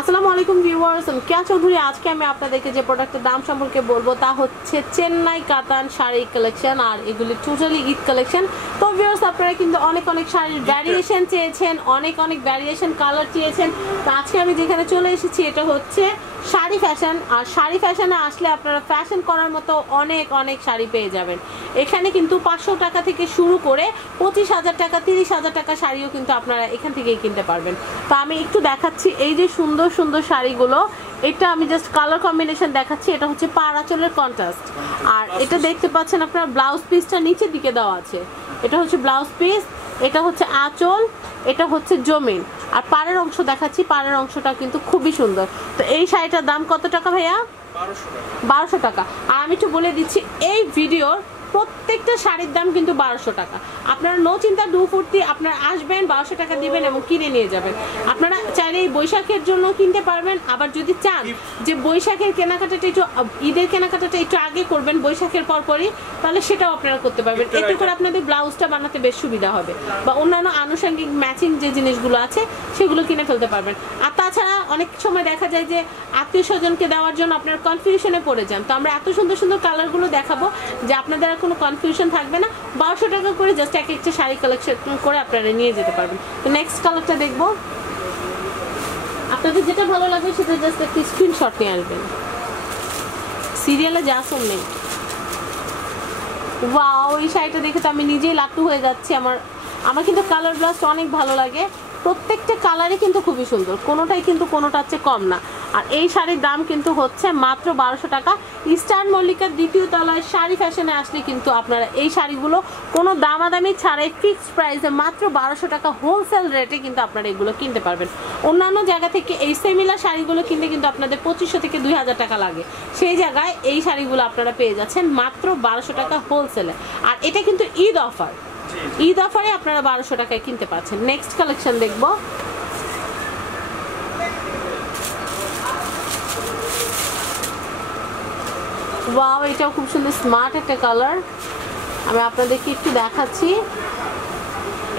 আসসালামু আলাইকুম ভিউয়ার্স আমি কেয়া চৌধুরী। আজকে আমি আপনাদেরকে যে প্রোডাক্টের দাম সম্পর্কে বলব তা হচ্ছে চেন্নাই কাতান শাড়ি কালেকশন আর এগুলি টোটালি ঈদ কালেকশন তো ভিউয়ার্স আপনারা কিন্তু অনেক অনেক শাড়ির ভ্যারিয়েশন চেয়েছেন অনেক অনেক ভ্যারিয়েশন কালার চেয়েছেন। তো আজকে আমি যেখানে চলে এসেছি এটা হচ্ছে শাড়ি ফ্যাশন আর শাড়ি ফ্যাশনে আসলে আপনারা ফ্যাশন করার মতো অনেক অনেক শাড়ি পেয়ে যাবেন। এখানে কিন্তু পাঁচশো টাকা থেকে শুরু করে পঁচিশ হাজার টাকা তিরিশ হাজার টাকা শাড়িও কিন্তু আপনারা এখান থেকেই কিনতে পারবেন। তো আমি একটু দেখাচ্ছি এই যে সুন্দর সুন্দর সুন্দর শাড়িগুলো। এটা আমি জাস্ট কালার কম্বিনেশন দেখাচ্ছি এটা হচ্ছে পাড় আঁচলের কন্ট্রাস্ট আর এটা দেখতে পাচ্ছেন আপনার ব্লাউজ পিসটা নিচের দিকে দেওয়া আছে। এটা হচ্ছে ব্লাউজ পিস এটা হচ্ছে আঁচল এটা হচ্ছে জমিন। আর পাড়ের অংশ দেখাচ্ছি পাড়ের অংশটা কিন্তু খুবই সুন্দর। তো এই শাড়িটার দাম কত টাকা ভাইয়া? বারোশো টাকা। আর আমি একটু বলে দিচ্ছি এই ভিডিওর প্রত্যেকটা শাড়ির দাম কিন্তু বারোশো টাকা। আপনারা নো চিন্তা দু ফুর্তি আপনারা আসবেন বারোশো টাকা দিবেন এবং কিনে নিয়ে যাবেন। আপনারা চাইলে এই বৈশাখের জন্য কিনতে পারবেন আবার যদি চান যে বৈশাখের কেনাকাটাটা একটু ঈদের কেনাকাটাটা একটু আগে করবেন বৈশাখের পরপরই তাহলে সেটাও আপনারা করতে পারবেন। এতে করে আপনাদের ব্লাউজটা বানাতে বেশ সুবিধা হবে। বা অন্যান্য আনুষঙ্গিক ম্যাচিং যে জিনিসগুলো আছে সেগুলো কিনে ফেলতে পারবেন। আর তাছাড়া অনেক সময় দেখা যায় যে আত্মীয় স্বজনকে দেওয়ার জন্য আপনার কনফিউশনে পড়ে যান। তো আমরা এত সুন্দর সুন্দর কালারগুলো দেখাবো যে আপনাদের আর কোনো কনফিউশন থাকবে না। বারোশো টাকা করে জাস্ট এক একটা শাড়ি কালেকশন করে আপনারা নিয়ে যেতে পারবেন। তো নেক্সট কালারটা দেখব। আপনাদের যেটা ভালো লাগবে সেটা জাস্ট একটি স্ক্রিনশট নিয়ে আসবেন। সিরিয়ালে যা শুন নেই ওয়াও এই শাড়িটা দেখে তো আমি নিজেই লাট্টু হয়ে যাচ্ছি। আমার আমার কিন্তু কালার ব্লাউজটা অনেক ভালো লাগে। প্রত্যেকটা কালারই কিন্তু খুবই সুন্দর। কোনোটাই কিন্তু কোনোটার চেয়ে কম না। আর এই শাড়ির দাম কিন্তু হচ্ছে মাত্র বারোশো টাকা। ইস্টার্ন মল্লিকার দ্বিতীয় তলায় শাড়ি ফ্যাশনে আসলে কিন্তু আপনারা এই শাড়িগুলো কোনো দামাদামি ছাড়াই ফিক্সড প্রাইসে মাত্র বারোশো টাকা হোলসেল রেটে কিন্তু আপনারা এগুলো কিনতে পারবেন। অন্যান্য জায়গা থেকে এই সেমিলার শাড়িগুলো কিনতে কিন্তু আপনাদের পঁচিশশো থেকে দুই হাজার টাকা লাগে। সেই জায়গায় এই শাড়িগুলো আপনারা পেয়ে যাচ্ছেন মাত্র বারোশো টাকা হোলসেলে আর এটা কিন্তু ঈদ অফার ঈদ অফারে আপনারা বারোশো টাকায় কিনতে পারছেন নেক্সট কালেকশন দেখব। ওয়াও এটাও খুব সুন্দর স্মার্ট একটা কালার আমি আপনাদেরকে একটু দেখাচ্ছি।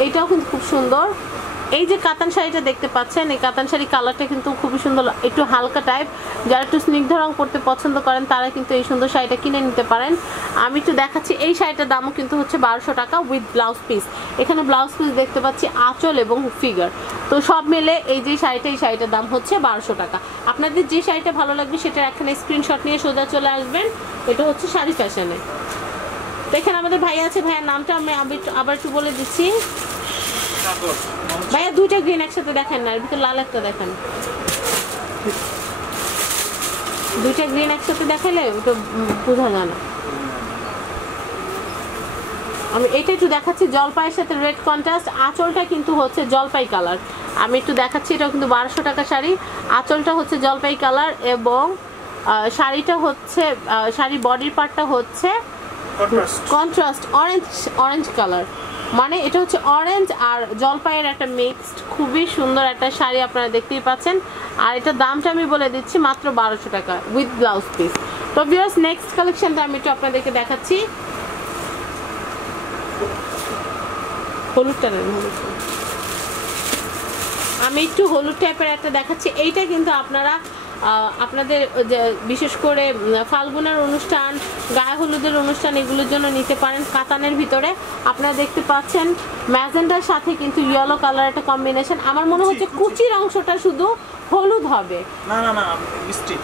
এটাও কিন্তু খুব সুন্দর। এই যে কাতান শাড়িটা দেখতে পাচ্ছেন, এই কাতান শাড়ি কালারটা কিন্তু খুবই সুন্দর, একটু হালকা টাইপ যারা একটু স্নিগ্ধ রং করতে পছন্দ করেন, তারা কিন্তু এই সুন্দর শাড়িটা কিনে নিতে পারেন। আমি একটু দেখাচ্ছি, এই শাড়িটার দামও কিন্তু হচ্ছে বারোশো টাকা উইথ ব্লাউজ পিস এখানে ব্লাউজ পিস দেখতে পাচ্ছি, আঁচল এবং ফিগার তো সব মিলে এই যে শাড়িটা, এই শাড়িটার দাম হচ্ছে বারোশো টাকা। আপনাদের যে শাড়িটা ভালো লাগবে, সেটা এখানে স্ক্রিনশট নিয়ে সোজা চলে আসবেন। এটা হচ্ছে শাড়ি ফ্যাশনে দেখেন আমাদের ভাই আছে, ভাইয়ের নামটা আমি আবার একটু বলে দিচ্ছি। ভাইয়া দুইটা গ্রিন একসাথে দেখেন না এর ভিতরে লাল একটা দেখেন। দুইটা গ্রিন একসাথে দেখালে ওটা বোঝা যায় না। আমি এটা একটু দেখাচ্ছি জলপাইয়ের সাথে রেড কন্ট্রাস্ট আঁচলটা কিন্তু হচ্ছে জলপাই কালার আমি একটু দেখাচ্ছি এটা কিন্তু বারোশো টাকা শাড়ি। আঁচলটা হচ্ছে জলপাই কালার এবং শাড়িটা হচ্ছে শাড়ির বডির পার্টটা হচ্ছে কন্ট্রাস্ট অরেঞ্জ অরেঞ্জ কালার মানে এটা হচ্ছে অরেঞ্জ আর জলপাইয়ের একটা মিক্সড খুবই সুন্দর একটা শাড়ি আপনারা দেখতেই পাচ্ছেন। আর এটা দামটা আমি বলে দিচ্ছি মাত্র বারোশো টাকা উইথ ব্লাউজ পিস তো ভিউয়ার্স নেক্সট কালেকশনটা আমি একটু আপনাদেরকে দেখাচ্ছি। হলুদটা নেন আমি একটু হলুদ টাইপের একটা দেখাচ্ছি। এইটা কিন্তু আপনারা আপনাদের বিশেষ করে ফাল্গুনের অনুষ্ঠান গায়ে হলুদের অনুষ্ঠান এগুলোর জন্য নিতে পারেন কাতানের ভিতরে। আপনারা দেখতে পাচ্ছেন ম্যাজেন্ডার সাথে কিন্তু ইয়েলো কালার একটা কম্বিনেশন আমার মনে হচ্ছে কুচির অংশটা শুধু হলুদ হবে। না না না মিষ্টি।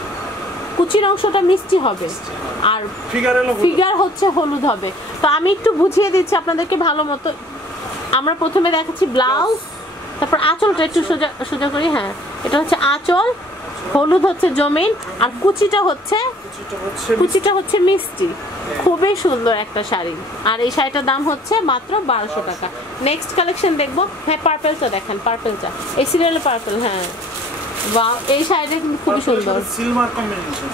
কুচির অংশটা মিষ্টি হবে। আর ফিগার হচ্ছে হলুদ হবে। তো আমি একটু বুঝিয়ে দিচ্ছি আপনাদেরকে ভালো মতো। আমরা প্রথমে দেখাচ্ছি ব্লাউজ তারপর আঁচলটা একটু সোজা সোজা করি হ্যাঁ। এটা হচ্ছে আঁচল। হলুদ হচ্ছে জমিন আর কুচিটা হচ্ছে কুচিটা হচ্ছে মিষ্টি। খুবই সুন্দর একটা শাড়ি। আর এই শাড়িটার দাম হচ্ছে মাত্র বারোশো টাকা। নেক্সট কালেকশন দেখব। হ্যাঁ পার্পেলটা দেখেন পার্পেলটা এই সিরিয়ালে পার্পেল হ্যাঁ। বা এই শাড়িটা কিন্তু খুবই সুন্দর। সিলভার কম্বিনেশন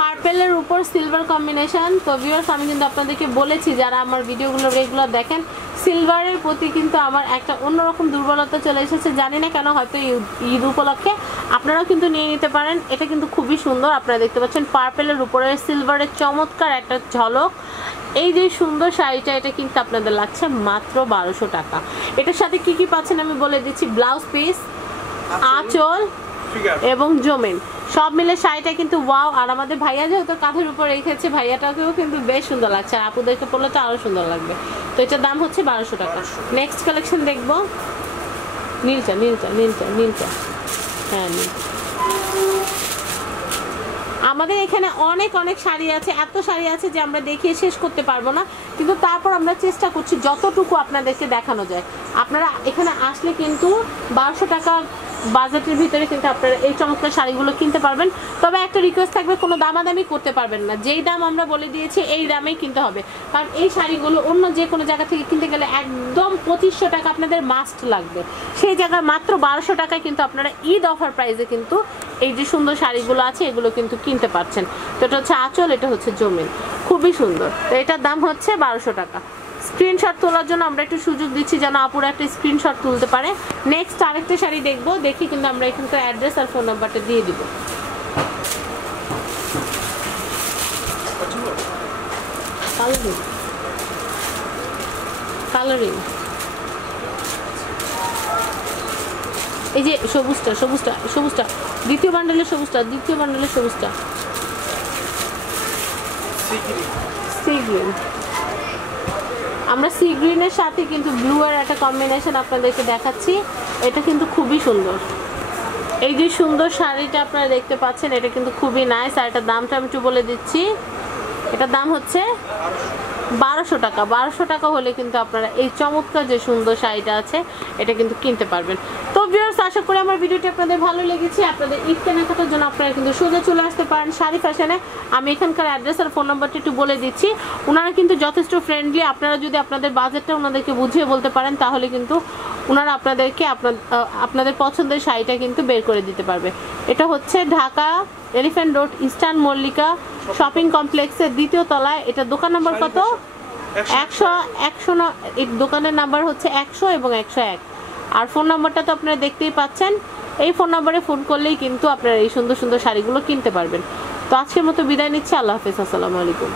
পার্পেলের উপর সিলভার কম্বিনেশন তো ভিউয়ার্স আমি কিন্তু আপনাদেরকে বলেছি যারা আমার ভিডিওগুলো রেগুলার দেখেন সিলভারের প্রতি কিন্তু আমার একটা অন্যরকম দুর্বলতা চলে এসেছে। জানি না কেন হয়তো ঈদ উপলক্ষে আপনারাও কিন্তু নিয়ে নিতে পারেন। এটা কিন্তু খুবই সুন্দর। আপনারা দেখতে পাচ্ছেন পার্পেলের উপরে সিলভারের চমৎকার একটা ঝলক। এই যে সুন্দর শাড়িটা এটা কিন্তু আপনাদের লাগছে মাত্র বারোশো টাকা। এটার সাথে কি কি পাচ্ছেন আমি বলে দিচ্ছি ব্লাউজ পিস আঁচল এবং জমেন। সব মিলে শাড়িটা কিন্তু ওয়াও। আর আমাদের ভাইয়া যেহেতু কাঁধের উপর রেখেছে ভাইয়াটাকেও কিন্তু বেশ সুন্দর লাগছে। আর আপুদেরকে পরলে তো আরও সুন্দর লাগবে। তো এটার দাম হচ্ছে বারোশো টাকা। নেক্সট কালেকশন দেখব। নীলটা নীলটা নীলটা নীলটা হ্যাঁ নীল। আমাদের এখানে অনেক অনেক শাড়ি আছে। এত শাড়ি আছে যে আমরা দেখিয়ে শেষ করতে পারব না। কিন্তু তারপর আমরা চেষ্টা করছি যতটুকু আপনাদেরকে দেখানো যায়। আপনারা এখানে আসলে কিন্তু বারোশো টাকা বাজেটের ভিতরে কিন্তু আপনারা এই চমৎকার শাড়িগুলো কিনতে পারবেন। তবে একটা রিকোয়েস্ট থাকবে, কোনো দামাদামি করতে পারবেন না। যেই দাম আমরা বলে দিয়েছি, এই দামেই কিনতে হবে। কারণ এই শাড়িগুলো অন্য যে কোনো জায়গা থেকে কিনতে গেলে একদম পঁচিশশো টাকা আপনাদের মাস্ট লাগবে। সেই জায়গায় মাত্র বারোশো টাকায় কিন্তু আপনারা ঈদ অফার প্রাইসে কিন্তু এই যে সুন্দর শাড়িগুলো আছে, এগুলো কিন্তু কিনতে পারছেন। তো এটা হচ্ছে আঁচল, এটা হচ্ছে জমিন। খুবই সুন্দর। তো এটার দাম হচ্ছে বারোশো টাকা। স্ক্রিনশট তোলার জন্য আমরা একটু সুযোগ দিচ্ছি যেন আপুরা একটা স্ক্রিনশট তুলতে পারে। নেক্সট আরেকটা শাড়ি দেখব, দেখি কিন্তু আমরা এখানকার অ্যাড্রেস আর ফোন নাম্বারটা দিয়ে দিব। কালারিং কালারিং এই যে সবুজটা সবুজটা সবুজটা। দ্বিতীয় বান্ডেলের সবুজটা, দ্বিতীয় বান্ডেলের সবুজটা। সি গ্রিন আমরা সি গ্রিনের সাথে কিন্তু ব্লু আর একটা কম্বিনেশন আপনাদেরকে দেখাচ্ছি। এটা কিন্তু খুবই সুন্দর। এই যে সুন্দর শাড়িটা আপনারা দেখতে পাচ্ছেন, এটা কিন্তু খুবই নাইস আর দামটা আমি একটু বলে দিচ্ছি। এটার দাম হচ্ছে বারোশো টাকা। বারোশো টাকা হলে কিন্তু আপনারা এই চমৎকার যে সুন্দর শাড়িটা আছে, এটা কিন্তু কিনতে পারবেন। তো ভিউয়ার্স আশা করি আমার ভিডিওটি আপনাদের ভালো লেগেছে। আপনাদের ঈদ কেনাকাটার জন্য আপনারা কিন্তু সোজা চলে আসতে পারেন শাড়ি ফ্যাশনে আমি এখানকার অ্যাড্রেস আর ফোন নাম্বারটা একটু বলে দিচ্ছি। ওনারা কিন্তু যথেষ্ট ফ্রেন্ডলি আপনারা যদি আপনাদের বাজেটটা ওনাদেরকে বুঝিয়ে বলতে পারেন, তাহলে কিন্তু ওনারা আপনাদেরকে আপনার আপনাদের পছন্দের শাড়িটা কিন্তু বের করে দিতে পারবে। এটা হচ্ছে Dhaka Elephant Road Eastern Mallika shopping কমপ্লেক্সের দ্বিতীয় তলায়। এটা দোকান নম্বর কত? একশো একশো দোকানের নাম্বার হচ্ছে একশো এবং একশো এক। আর ফোন নাম্বারটা তো আপনারা দেখতেই পাচ্ছেন। এই ফোন নাম্বারে ফোন করলেই কিন্তু আপনারা এই সুন্দর সুন্দর শাড়িগুলো কিনতে পারবেন। তো আজকের মতো বিদায় নিচ্ছি। আল্লাহ হাফিজ। আসসালামু আলাইকুম।